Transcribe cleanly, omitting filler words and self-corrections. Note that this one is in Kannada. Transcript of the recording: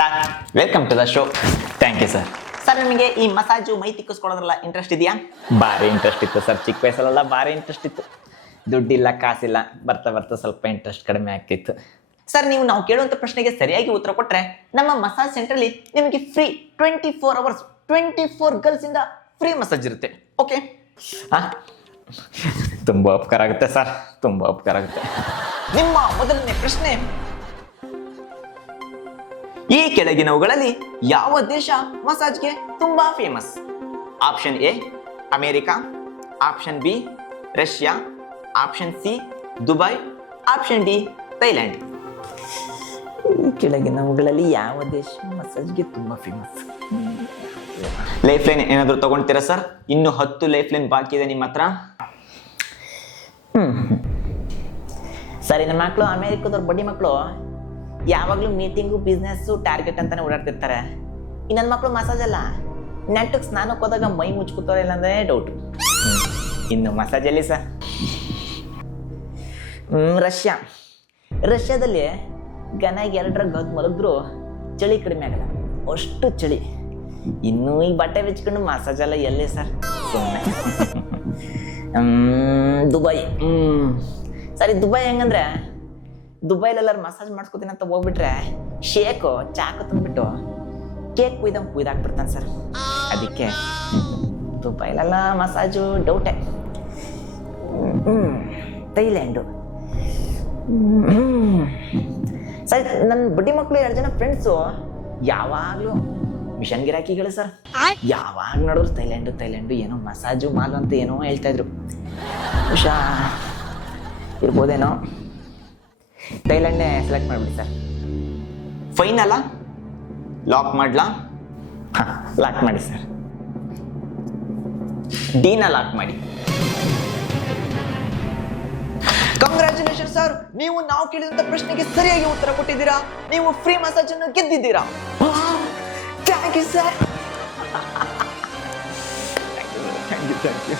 Sir welcome to the show. Thank you sir. Sir ನಿಮಗೆ ಈ ಮಸಾಜು ಮೈ ತಿಕ್ಕಿಸ್ಕೊಳ್ಳೋದ್ರಲ್ಲ ಇಂಟ್ರೆಸ್ಟ್ ಇದೆಯಾ? ಭಾರಿ ಇಂಟ್ರೆಸ್ಟ್ ಇತ್ತು ಸರ್, ಚಿಕ್ಕ ವಯಸ್ಸಲ್ಲೆಲ್ಲ ಭಾರಿ ಇಂಟ್ರೆಸ್ಟ್ ಇತ್ತು. ದುಡ್ಡಿಲ್ಲ ಕಾಸಿಲ್ಲ, ಬರ್ತಾ ಬರ್ತಾ ಸ್ವಲ್ಪ ಇಂಟ್ರೆಸ್ಟ್ ಕಡಿಮೆ ಆಗ್ತಿತ್ತು. ಸರ್ ನಾವು ಕೇಳುವಂಥ ಪ್ರಶ್ನೆಗೆ ಸರಿಯಾಗಿ ಉತ್ತರ ಕೊಟ್ಟರೆ ನಮ್ಮ ಮಸಾಜ್ ಸೆಂಟ್ರಲ್ಲಿ ನಿಮಗೆ ಫ್ರೀ 24 ಅವರ್ಸ್ 24 ಗರ್ಲ್ಸಿಂದ ಫ್ರೀ ಮಸಾಜ್ ಇರುತ್ತೆ. ಓಕೆ? ತುಂಬ ಉಪಕಾರ ಆಗುತ್ತೆ ಸರ್, ತುಂಬ ಉಪಕಾರ ಆಗುತ್ತೆ. ನಿಮ್ಮ ಮೊದಲನೇ ಪ್ರಶ್ನೆ, ಈ ಕೆಳಗಿನವುಗಳಲ್ಲಿ ಯಾವ ದೇಶ ಮಸಾಜ್ಗೆ ತುಂಬಾ famous? Option A America, option B Russia, option C Dubai, option D Thailand. ಈ ಕೆಳಗಿನವುಗಳಲ್ಲಿ ಯಾವ ದೇಶ ಮಸಾಜ್ಗೆ ತುಂಬಾ ಫೇಮಸ್? ಲೈಫ್ ಲೈನ್ ಏನಾದರೂ ತಗೊಳ್ತೀರಾ ಸರ್? ಇನ್ನು 10 ಲೈಫ್ ಲೈನ್ ಬಾಕಿ ಇದೆ ನಿಮ್ಮ ಹತ್ರ. ಸರಿ, ನಮ್ಮ ಮಕ್ಕಳು ಅಮೇರಿಕದವ್ರ ಬಡ್ಡಿ ಮಕ್ಕಳು ಯಾವಾಗಲೂ ಮೀಟಿಂಗು ಬಿಸ್ನೆಸ್ಸು ಟಾರ್ಗೆಟ್ ಅಂತಾನೆ ಓಡಾಡ್ತಿರ್ತಾರೆ. ಈ ನನ್ನ ಮಕ್ಕಳು ಮಸಾಜ್ ಅಲ್ಲ, ನೆಟ್ಟಗೆ ಸ್ನಾನಕ್ಕೆ ಹೋದಾಗ ಮೈ ಮುಚ್ಕೋತಾರೆ ಇಲ್ಲ ಅಂದರೆ ಡೌಟು. ಇನ್ನು ಮಸಾಜ್ ಎಲ್ಲಿ ಸರ್? ರಷ್ಯಾದಲ್ಲಿ ಗನಾಗಿ 2 ಗದ್ದು ಮಲಗಿದ್ರು ಚಳಿ ಕಡಿಮೆ ಆಗಲ್ಲ, ಅಷ್ಟು ಚಳಿ. ಇನ್ನೂ ಈ ಬಟ್ಟೆ ಬೆಚ್ಕೊಂಡು ಮಸಾಜ್ ಎಲ್ಲ ಎಲ್ಲೇ ಸರ್? ಸುಮ್ಮನೆ. ದುಬೈ. ಸರಿ, ದುಬೈ ಹೆಂಗಂದ್ರೆ ದುಬೈಲೆಲ್ಲರೂ ಮಸಾಜ್ ಮಾಡಿಸ್ಕೋತೀನಿ ಅಂತ ಹೋಗ್ಬಿಟ್ರೆ ಶೇಕು ಚಾಕು ತಂದ್ಬಿಟ್ಟು ಕೇಕ್ ಕುಯ್ದಾಕ್ಬಿಡ್ತಾನೆ ಸರ್. ಅದಕ್ಕೆ ದುಬೈಲೆಲ್ಲ ಮಸಾಜು ಡೌಟೆ. ಥೈಲ್ಯಾಂಡು. ಸರಿ, ನನ್ನ ಬಡ್ಡಿ ಮಕ್ಕಳು 2 ಜನ ಫ್ರೆಂಡ್ಸು ಯಾವಾಗಲೂ ಮಿಷನ್ ಗಿರಾಕಿಗಳು ಸರ್. ಯಾವಾಗ ನೋಡಿದ್ರು ಥೈಲ್ಯಾಂಡು ಏನೋ ಮಸಾಜು ಮಾಲು ಅಂತ ಏನೋ ಹೇಳ್ತಾ ಇದ್ರು. ಹುಷಾ ಇರ್ಬೋದೇನೋ. ಥೈಲ್ಯಾಂಡ್ನೇ ಸೆಲೆಕ್ಟ್ ಮಾಡಿಬಿಡಿ ಸರ್. ಫೈನಲ್ಲ? ಲಾಕ್ ಮಾಡ್ಲಾ? ಲಾಕ್ ಮಾಡಿ ಸರ್. ಡಿನ ಲಾಕ್ ಮಾಡಿ. ಕಂಗ್ರ್ಯಾಚುಲೇಷನ್ ಸರ್, ನೀವು ನಾವು ಕೇಳಿದಂತ ಪ್ರಶ್ನೆಗೆ ಸರಿಯಾಗಿ ಉತ್ತರ ಕೊಟ್ಟಿದ್ದೀರಾ. ನೀವು ಫ್ರೀ ಮಸಾಜ್ ಅನ್ನು ಗೆದ್ದಿದ್ದೀರಾ. Thank you sir. Thank you.